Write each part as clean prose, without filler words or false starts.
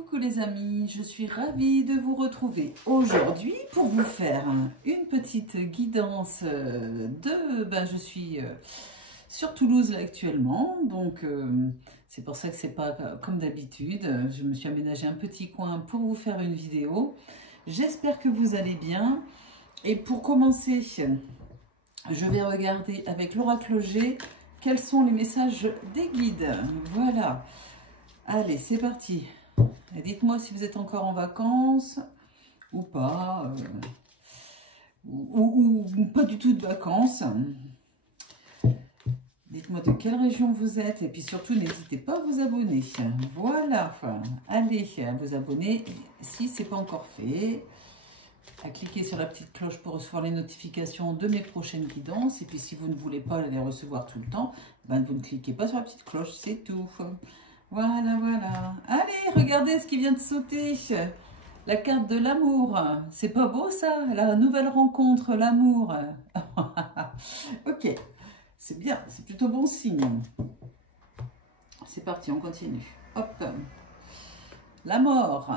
Coucou les amis, je suis ravie de vous retrouver aujourd'hui pour vous faire une petite guidance je suis sur Toulouse là, actuellement, donc c'est pour ça que c'est pas comme d'habitude. Je me suis aménagé un petit coin pour vous faire une vidéo. J'espère que vous allez bien. Et pour commencer, je vais regarder avec l'oracle G quels sont les messages des guides. Voilà. Allez, c'est parti. Dites-moi si vous êtes encore en vacances ou pas, ou pas du tout de vacances. Dites-moi de quelle région vous êtes et puis surtout n'hésitez pas à vous abonner. Voilà, allez à vous abonner si ce n'est pas encore fait, à cliquer sur la petite cloche pour recevoir les notifications de mes prochaines guidances. Et puis si vous ne voulez pas les recevoir tout le temps, vous ne cliquez pas sur la petite cloche, c'est tout. Voilà, voilà. Allez, regardez ce qui vient de sauter. La carte de l'amour. C'est pas beau ça? La nouvelle rencontre, l'amour. Ok, c'est bien, c'est plutôt bon signe. C'est parti, on continue. Hop. La mort.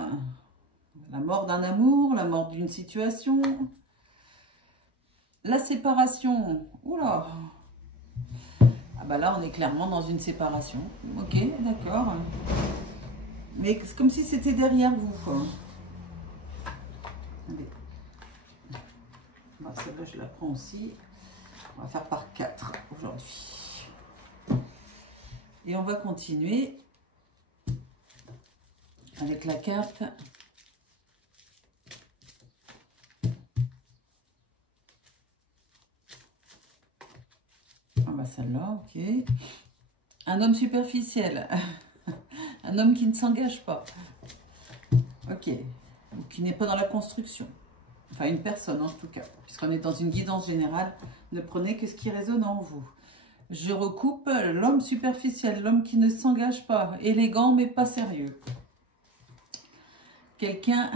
La mort d'un amour, la mort d'une situation. La séparation. Oula. Ah bah là, on est clairement dans une séparation. Ok, d'accord. Mais c'est comme si c'était derrière vous. Allez. Celle-là, je la prends aussi. On va faire par 4 aujourd'hui. Et on va continuer avec la carte. Ah bah celle-là, ok. Un homme superficiel. Un homme qui ne s'engage pas. Ok. Ou qui n'est pas dans la construction. Enfin, une personne en tout cas. Puisqu'on est dans une guidance générale, ne prenez que ce qui résonne en vous. Je recoupe l'homme superficiel, l'homme qui ne s'engage pas. Élégant mais pas sérieux. Quelqu'un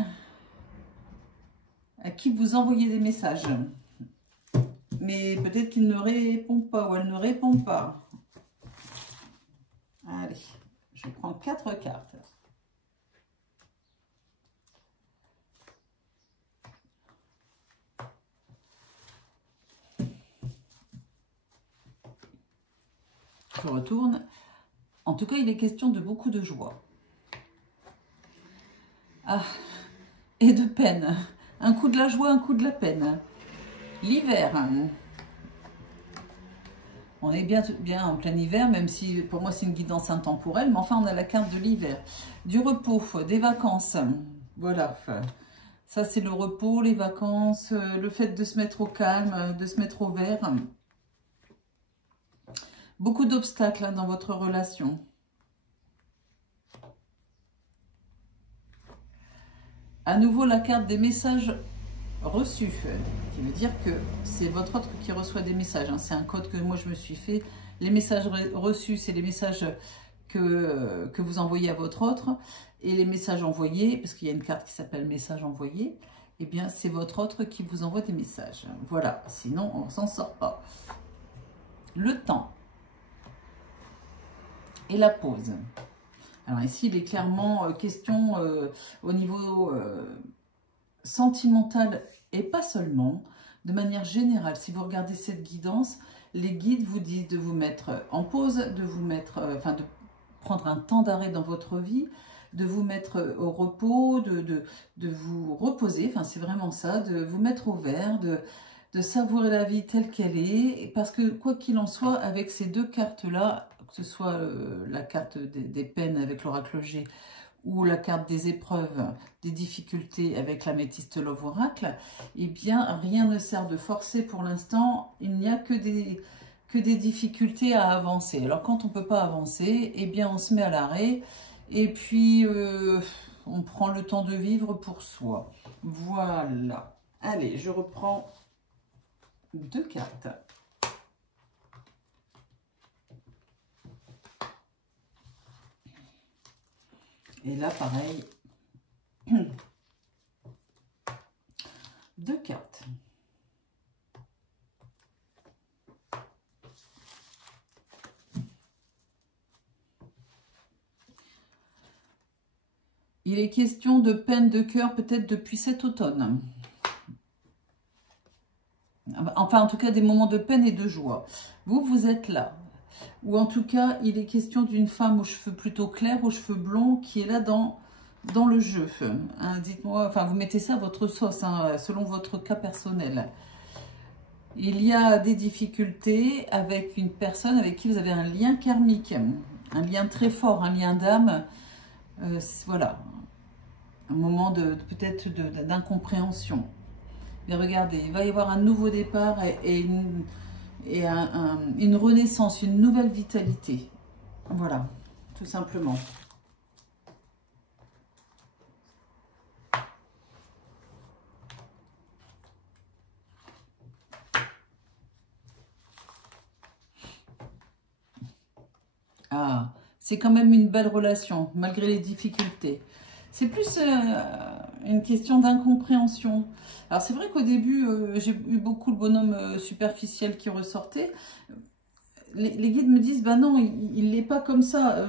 à qui vous envoyez des messages. Mais peut-être qu'il ne répond pas ou elle ne répond pas. Allez, je prends 4 cartes. Je retourne. En tout cas, il est question de beaucoup de joie. Ah, et de peine. Un coup de la joie, un coup de la peine. L'hiver. On est bien en plein hiver, même si pour moi c'est une guidance intemporelle, mais enfin on a la carte de l'hiver. Du repos, des vacances. Voilà. Ça c'est le repos, les vacances, le fait de se mettre au calme, de se mettre au vert. Beaucoup d'obstacles dans votre relation. À nouveau la carte des messages reçus, qui veut dire que c'est votre autre qui reçoit des messages. C'est un code que moi je me suis fait. Les messages reçus, c'est les messages que vous envoyez à votre autre. Et les messages envoyés, parce qu'il y a une carte qui s'appelle message envoyé, eh bien c'est votre autre qui vous envoie des messages. Voilà, sinon on s'en sort pas. Le temps et la pause. Alors ici, il est clairement question au niveau sentimental et pas seulement, de manière générale. Si vous regardez cette guidance, les guides vous disent de vous mettre en pause, de vous mettre, de prendre un temps d'arrêt dans votre vie, de vous mettre au repos, de vous reposer, c'est vraiment ça, de vous mettre au vert, de savourer la vie telle qu'elle est, parce que quoi qu'il en soit, avec ces deux cartes-là, que ce soit la carte des peines avec l'oracle G, ou la carte des épreuves, des difficultés avec l'améthyste Love Oracle, eh bien, rien ne sert de forcer pour l'instant. Il n'y a que des difficultés à avancer. Alors, quand on ne peut pas avancer, eh bien, on se met à l'arrêt et puis on prend le temps de vivre pour soi. Voilà. Allez, je reprends 2 cartes. Et là, pareil, 2 cartes. Il est question de peine de cœur peut-être depuis cet automne. Enfin, en tout cas, des moments de peine et de joie. Vous, vous êtes là. Ou en tout cas, il est question d'une femme aux cheveux plutôt clairs, aux cheveux blonds, qui est là dans le jeu. Hein, dites-moi, enfin, vous mettez ça à votre sauce, hein, selon votre cas personnel. Il y a des difficultés avec une personne avec qui vous avez un lien karmique, un lien très fort, un lien d'âme. Voilà, un moment peut-être d'incompréhension. Mais regardez, il va y avoir un nouveau départ et une renaissance, une nouvelle vitalité. Voilà, tout simplement. Ah, c'est quand même une belle relation, malgré les difficultés. C'est plus une question d'incompréhension. Alors c'est vrai qu'au début, j'ai eu beaucoup le bonhomme superficiel qui ressortait. Les guides me disent, bah non, il n'est pas comme ça.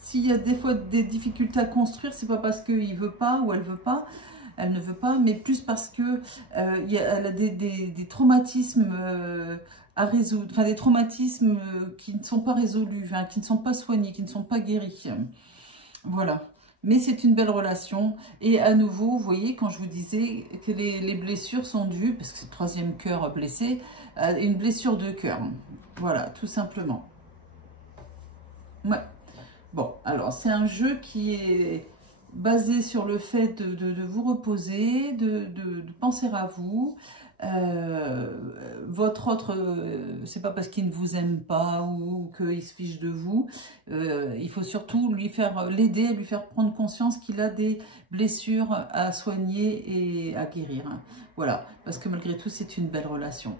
S'il y a des fois des difficultés à construire, c'est pas parce qu'il veut pas ou elle veut pas. Elle ne veut pas, mais plus parce que elle a des traumatismes à résoudre, enfin des traumatismes qui ne sont pas résolus, hein, qui ne sont pas soignés, qui ne sont pas guéris. Voilà. Mais c'est une belle relation. Et à nouveau, vous voyez, quand je vous disais que les blessures sont dues, parce que c'est le troisième cœur blessé, une blessure de cœur. Voilà, tout simplement. Ouais. Bon, alors c'est un jeu qui est basé sur le fait de vous reposer, de penser à vous. Votre autre, c'est pas parce qu'il ne vous aime pas ou qu'il se fiche de vous. Il faut surtout l'aider, lui faire prendre conscience qu'il a des blessures à soigner et à guérir. Voilà, parce que malgré tout, c'est une belle relation.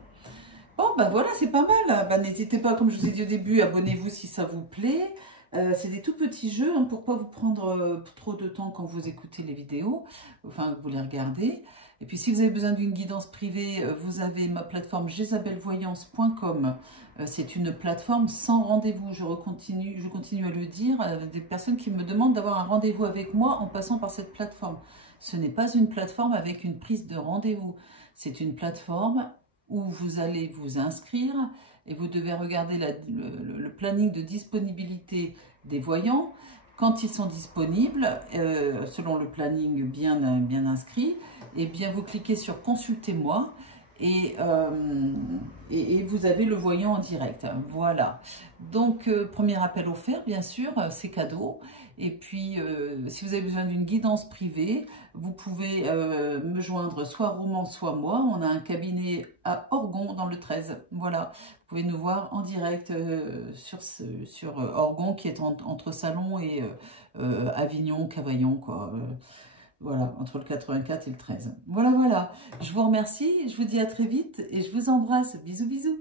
Bon, ben voilà, c'est pas mal. Ben, n'hésitez pas, comme je vous ai dit au début, abonnez-vous si ça vous plaît. C'est des tout petits jeux, hein, pour ne pas vous prendre trop de temps quand vous écoutez les vidéos, enfin que vous les regardez. Et puis si vous avez besoin d'une guidance privée, vous avez ma plateforme jezabelvoyance.com. C'est une plateforme sans rendez-vous. Je continue à le dire à des personnes qui me demandent d'avoir un rendez-vous avec moi en passant par cette plateforme. Ce n'est pas une plateforme avec une prise de rendez-vous. C'est une plateforme où vous allez vous inscrire et vous devez regarder le planning de disponibilité des voyants. Quand ils sont disponibles, selon le planning bien inscrit, et bien vous cliquez sur Consultez-moi et vous avez le voyant en direct. Voilà. Donc, premier appel offert, bien sûr, c'est cadeau. Et puis, si vous avez besoin d'une guidance privée, vous pouvez me joindre soit Roman, soit moi. On a un cabinet à Orgon dans le 13. Voilà, vous pouvez nous voir en direct sur Orgon qui est entre Salon et Avignon, Cavaillon, quoi. Voilà, entre le 84 et le 13. Voilà, voilà. Je vous remercie, je vous dis à très vite et je vous embrasse. Bisous, bisous.